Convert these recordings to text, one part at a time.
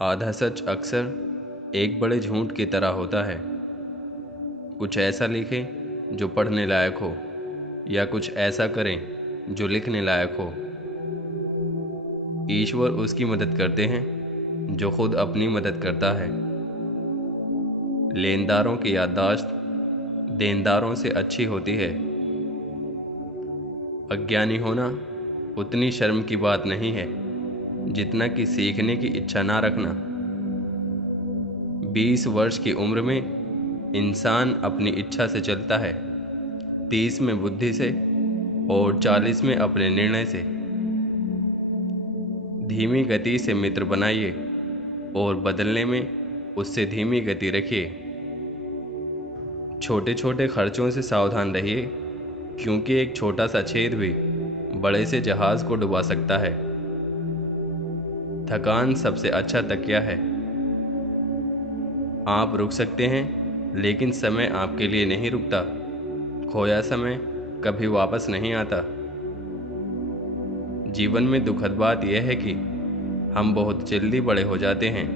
आधा सच अक्सर एक बड़े झूठ की तरह होता है। कुछ ऐसा लिखें जो पढ़ने लायक हो, या कुछ ऐसा करें जो लिखने लायक हो। ईश्वर उसकी मदद करते हैं जो खुद अपनी मदद करता है। लेनदारों की याददाश्त देनदारों से अच्छी होती है। अज्ञानी होना उतनी शर्म की बात नहीं है जितना कि सीखने की इच्छा ना रखना। 20 वर्ष की उम्र में इंसान अपनी इच्छा से चलता है, 30 में बुद्धि से और 40 में अपने निर्णय से। धीमी गति से मित्र बनाइए और बदलने में उससे धीमी गति रखिए। छोटे छोटे खर्चों से सावधान रहिए, क्योंकि एक छोटा सा छेद भी बड़े से जहाज को डुबा सकता है। थकान सबसे अच्छा तकिया है। आप रुक सकते हैं, लेकिन समय आपके लिए नहीं रुकता। खोया समय कभी वापस नहीं आता। जीवन में दुखद बात यह है कि हम बहुत जल्दी बड़े हो जाते हैं,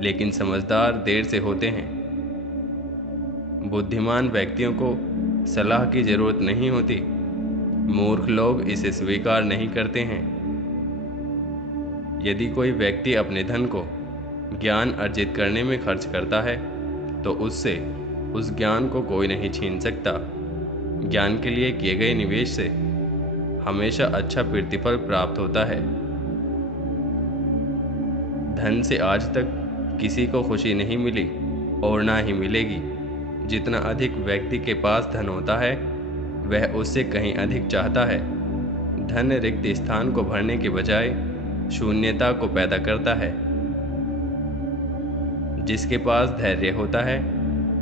लेकिन समझदार देर से होते हैं। बुद्धिमान व्यक्तियों को सलाह की जरूरत नहीं होती, मूर्ख लोग इसे स्वीकार नहीं करते हैं। यदि कोई व्यक्ति अपने धन को ज्ञान अर्जित करने में खर्च करता है, तो उससे उस ज्ञान को कोई नहीं छीन सकता। ज्ञान के लिए किए गए निवेश से हमेशा अच्छा प्रतिफल प्राप्त होता है। धन से आज तक किसी को खुशी नहीं मिली और ना ही मिलेगी। जितना अधिक व्यक्ति के पास धन होता है, वह उससे कहीं अधिक चाहता है। धन रिक्त स्थान को भरने के बजाय शून्यता को पैदा करता है। जिसके पास धैर्य होता है,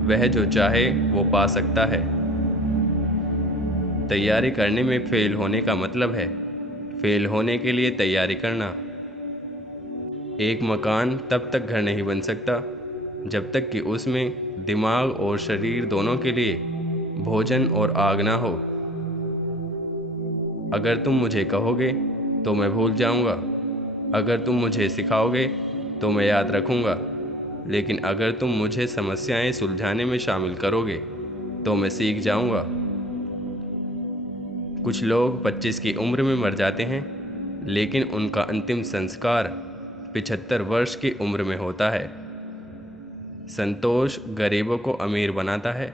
वह जो चाहे वो पा सकता है। तैयारी करने में फेल होने का मतलब है फेल होने के लिए तैयारी करना। एक मकान तब तक घर नहीं बन सकता जब तक कि उसमें दिमाग और शरीर दोनों के लिए भोजन और आग ना हो। अगर तुम मुझे कहोगे तो मैं भूल जाऊंगा, अगर तुम मुझे सिखाओगे तो मैं याद रखूंगा, लेकिन अगर तुम मुझे समस्याएं सुलझाने में शामिल करोगे तो मैं सीख जाऊंगा। कुछ लोग 25 की उम्र में मर जाते हैं, लेकिन उनका अंतिम संस्कार 75 वर्ष की उम्र में होता है। संतोष गरीबों को अमीर बनाता है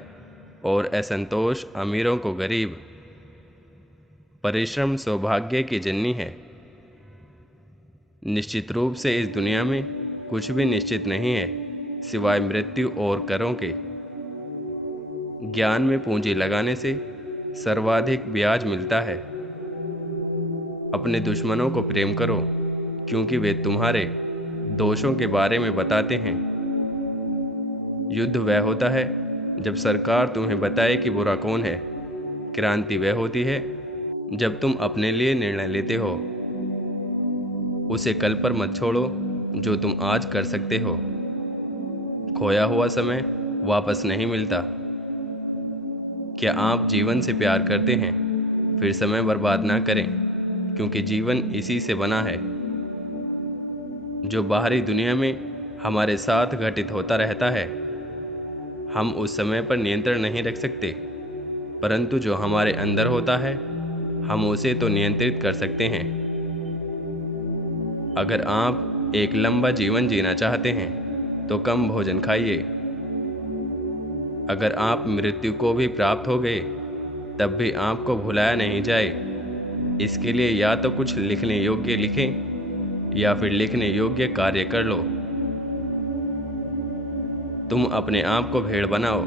और असंतोष अमीरों को गरीब। परिश्रम सौभाग्य की जननी है। निश्चित रूप से इस दुनिया में कुछ भी निश्चित नहीं है सिवाय मृत्यु और करों के। ज्ञान में पूंजी लगाने से सर्वाधिक ब्याज मिलता है। अपने दुश्मनों को प्रेम करो, क्योंकि वे तुम्हारे दोषों के बारे में बताते हैं। युद्ध वह होता है जब सरकार तुम्हें बताए कि बुरा कौन है। क्रांति वह होती है जब तुम अपने लिए निर्णय लेते हो। उसे कल पर मत छोड़ो जो तुम आज कर सकते हो। खोया हुआ समय वापस नहीं मिलता। क्या आप जीवन से प्यार करते हैं? फिर समय बर्बाद ना करें, क्योंकि जीवन इसी से बना है। जो बाहरी दुनिया में हमारे साथ घटित होता रहता है, हम उस समय पर नियंत्रण नहीं रख सकते, परंतु जो हमारे अंदर होता है, हम उसे तो नियंत्रित कर सकते हैं। अगर आप एक लंबा जीवन जीना चाहते हैं तो कम भोजन खाइए। अगर आप मृत्यु को भी प्राप्त हो गए, तब भी आपको भुलाया नहीं जाए, इसके लिए या तो कुछ लिखने योग्य लिखें या फिर लिखने योग्य कार्य कर लो। तुम अपने आप को भेड़ बनाओ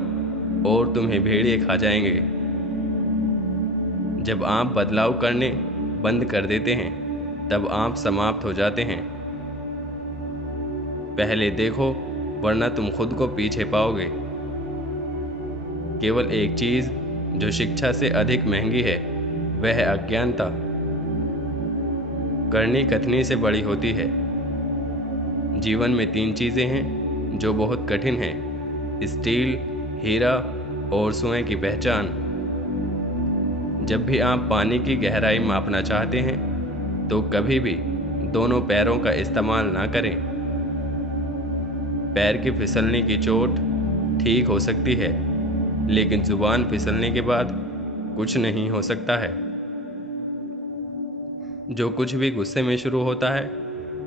और तुम्हें भेड़िए खा जाएंगे। जब आप बदलाव करने बंद कर देते हैं, तब आप समाप्त हो जाते हैं। पहले देखो, वरना तुम खुद को पीछे पाओगे। केवल एक चीज जो शिक्षा से अधिक महंगी है, वह है अज्ञानता। करनी कथनी से बड़ी होती है। जीवन में 3 चीजें हैं जो बहुत कठिन हैं: स्टील, हीरा और सुएं की पहचान। जब भी आप पानी की गहराई मापना चाहते हैं, तो कभी भी दोनों पैरों का इस्तेमाल ना करें। पैर के फिसलने की चोट ठीक हो सकती है, लेकिन जुबान फिसलने के बाद कुछ नहीं हो सकता है। जो कुछ भी गुस्से में शुरू होता है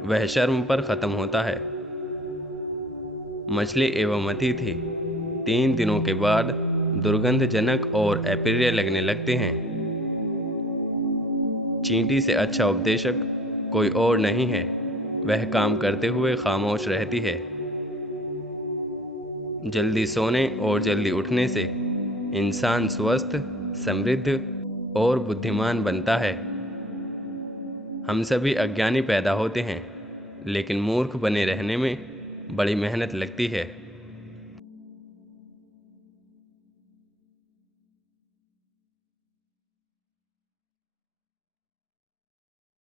वह शर्म पर खत्म होता है। मछली एवं अतिथि 3 दिनों के बाद दुर्गंधजनक और अप्रिय लगने लगते हैं। चींटी से अच्छा उपदेशक कोई और नहीं है, वह काम करते हुए खामोश रहती है। जल्दी सोने और जल्दी उठने से इंसान स्वस्थ, समृद्ध और बुद्धिमान बनता है। हम सभी अज्ञानी पैदा होते हैं, लेकिन मूर्ख बने रहने में बड़ी मेहनत लगती है।